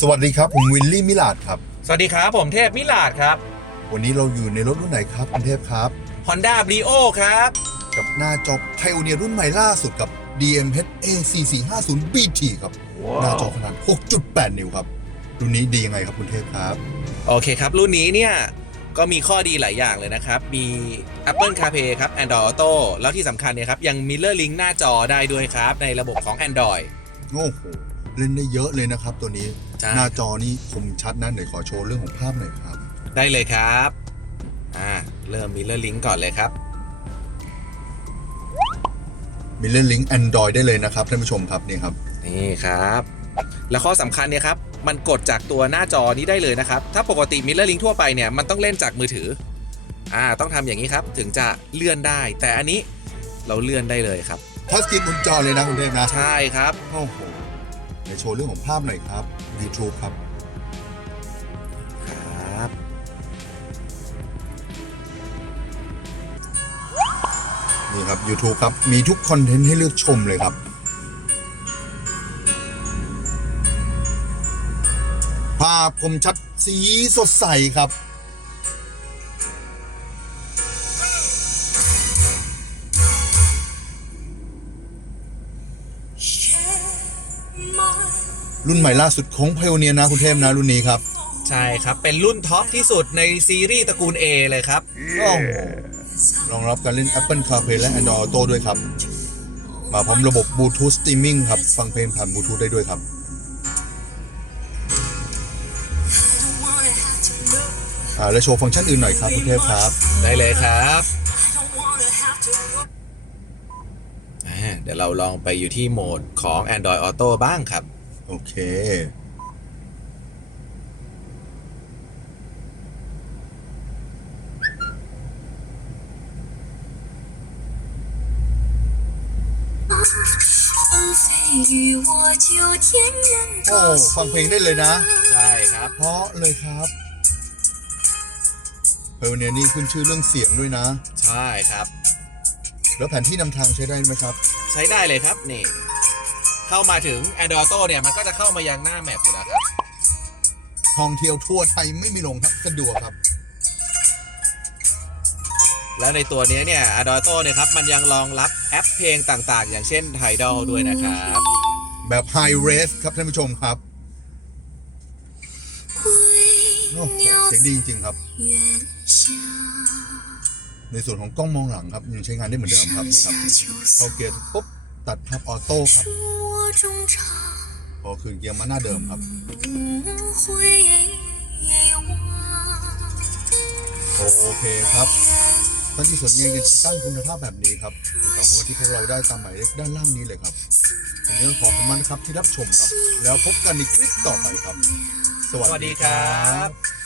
สวัสดีครับ ผมวิลลี่มิลาดครับ สวัสดีครับ ผมเทพมิลาดครับ วันนี้เราอยู่ในรถรุ่นไหนครับคุณเทพครับ Honda Brio ครับ กับหน้าจอไพโอเนียรุ่นใหม่ล่าสุดกับ DMH A4450 BT ครับ หน้าจอขนาด 6.8 นิ้วครับ รุ่นนี้ดียังไงครับคุณเทพครับ โอเคครับ รุ่นนี้เนี่ยก็มีข้อดีหลายอย่างเลยนะครับ มี Apple CarPlay ครับ Android Auto แล้วที่สำคัญเนี่ยครับ ยัง Mirror Link หน้าจอได้ด้วยครับ ในระบบของ Android โอ้โห เล่นได้เยอะเลยนะครับ ตัวนี้ใช่ หน้าจอนี่คมชัดนะเดี๋ยวขอโชว์เรื่องของภาพหน่อยครับ ได้เลยครับอ่าเริ่ม Mirror Link ก่อนเลยครับ มีเล่นลิงก์ Android ได้เลยนะครับท่านผู้ชมครับนี่ครับ นี่ครับ แล้วข้อสำคัญเนี่ยครับ มันกดจากตัวหน้าจอนี้ได้เลยนะครับ ถ้าปกติ Mirror Link ทั่วไปเนี่ย มันต้องเล่นจากมือถือ อ่า ต้องทำอย่างนี้ครับ ถึงจะเลื่อนได้ แต่อันนี้เราเลื่อนได้เลยครับ ทัชสกรีนบนจอเลยนะคุณเทพนะ ใช่ครับ โอ้โหเดี๋ยวโชว์เรื่องของภาพหน่อยครับ YouTube ครับ ครับ นี่ครับ YouTube ครับ มีทุกคอนเทนต์ให้เลือกชมเลยครับ ภาพคมชัดสีสดใสครับ รุ่นใหม่ล่าสุดของ Pioneer นะคุณเทพนะรุ่นนี้ครับ ใช่ครับ เป็นรุ่นท็อปที่สุดในซีรีส์ตระกูล A เลยครับ โอ้โหรองรับการเล่น Apple CarPlay และ Android Auto ด้วยครับ มาพร้อมระบบ Bluetooth Streaming ครับ ฟังเพลงผ่าน Bluetooth ได้ด้วยครับ อ่าและโชว์ฟังก์ชันอื่นหน่อยครับคุณเทพครับ ได้เลยครับอ่าเดี๋ยวเราลองไปอยู่ที่โหมดของ Android Auto บ้างครับ โอเคโอ้ฟังเพลงได้เลยนะ ใช่ครับ เพราะเลยครับเพลงนี้นี่ขึ้นชื่อเรื่องเสียงด้วยนะ ใช่ครับ แล้วแผนที่นำทางใช้ได้ไหมครับ ใช้ได้เลยครับนี่ เข้ามาถึง a อ d ดอร์โต้เนี่ย มันก็จะเข้ามายังหน้าแมปอยู่แล้วครับ ท่องเที่ยวทั่วไทยไม่มีลงครับสะดวกครับ แล้วในตัวนี้เนี่ย Android Auto เนี่ยครับ มันยังรองรับแอปเพลงต่างๆ อย่างเช่น Tidal ด้วยนะครับ แบบไฮเรสครับท่านผู้ชมครับโอ้เสียงดีจริงๆครับ ในส่วนของกล้องมองหลังครับยังใช้งานได้เหมือนเดิมครับนี่ครับเข้าเกียร์ปุ๊บตัดภาพออโต้ครับ พอคืนเกียร์มาหน้าเดิมครับโอเคครับท่านที่สนใจจะตั้งคุณภาพแบบนี้ครับติดต่อเข้มาที่พวกเราได้ตามหมายเลขด้านล่างนี้เลยครับวันนี้ต้องขอขอบคุณนครับที่รับชมครับ แล้วพบกันในคลิปต่อไปครับ สวัสดีครับ